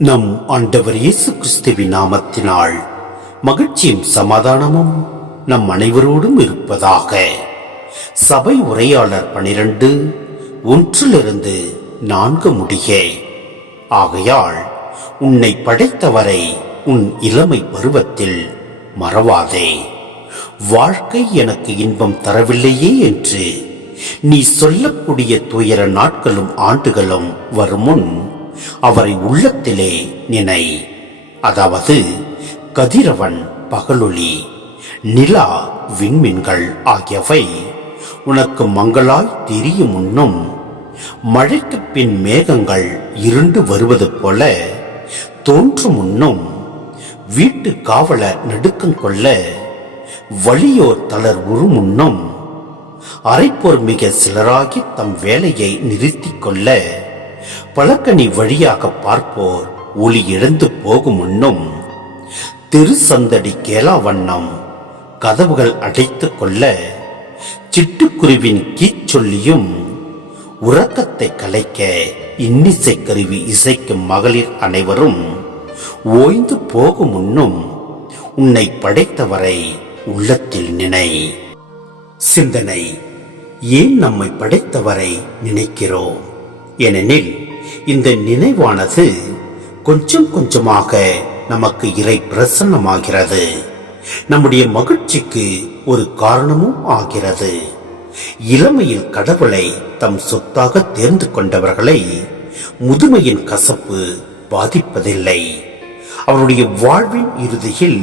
நம் ஆண்டவர் இயேசு கிறிஸ்துவின் நாமத்தினால் மகிழ்ச்சியும் சமாதானமும் நம் அனைவரோடும் இருப்பதாக. சபை உரையாளர் பனிரெண்டு ஒன்றிலிருந்து நான்கு முடிய ஆகையால் உன்னை படைத்தவரை உன் இளமை பருவத்தில் மறவாதே. வாழ்க்கை எனக்கு இன்பம் தரவில்லையே என்று நீ சொல்லக்கூடிய துயர நாட்களும் ஆண்டுகளும் வருமுன் அவரை உள்ளத்திலே நினை. அதாவது கதிரவன் பகலொளி நிலா விண்மீன்கள் ஆகியவை உனக்கு மங்களாய் தெரியும் முன்னும் மழைக்கு பின் மேகங்கள் இருண்டு வருவது போல தோன்றும் முன்னும் வீட்டு காவல நடுக்கம் கொள்ள வழியோர் தளர் உருமுன்னும் அரைப்போர் மிக சிலராகி தம் வேலையை நிறுத்திக் கொள்ள பலகனி வழியாக பார்ப்போர் ஒளி இழந்து போகும் முன்னும் தெரு சந்தடி கேலா வண்ணம் கதவுகள் அடைத்துக் கொள்ள சிட்டுக்குருவின் கீச்சொல்லியும் உறக்கத்தை கலைக்க இன்னிசை கருவி இசைக்கும் மகளிர் அனைவரும் ஓய்ந்து போகும் முன்னும் உன்னை படைத்தவரை உள்ளத்தில் நினை. சிந்தனை ஏன் நம்மை படைத்தவரை நினைக்கிறோம்? ஏனெனில் இந்த நினைவானது கொஞ்சம் கொஞ்சமாக நமக்கு இறை பிரசன்னமாகிறது. நம்முடைய மகிழ்ச்சிக்கு ஒரு காரணமும் ஆகிறது. இளமையில் கடவுளை தம் சொத்தாக தேர்ந்து கொண்டவர்களை முதுமையின் கசப்பு பாதிப்பதில்லை. அவருடைய வாழ்வின் இறுதியில்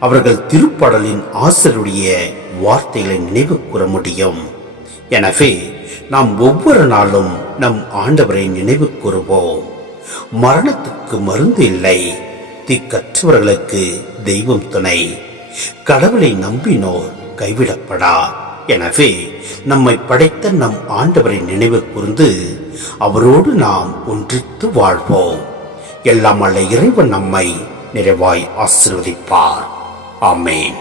அவர்கள் திருப்பாடலின் ஆசிரியருடைய வார்த்தைகளை நினைவு கூற முடியும். எனவே நாம் ஒவ்வொரு நாளும் நம் ஆண்டவரை நினைவு கூறுவோம். மரணத்துக்கு மருந்து இல்லை. திக்கற்றவர்களுக்கு தெய்வம் துணை. கடவுளை நம்பினோர் கைவிடப்படா எனவே நம்மை படைத்த நம் ஆண்டவரை நினைவு கூர்ந்து அவரோடு நாம் ஒன்றித்து வாழ்வோம். எல்லாம் அல்ல இறைவன் நம்மை நிறைவாய் ஆசிர்வதிப்பார். ஆமேன்.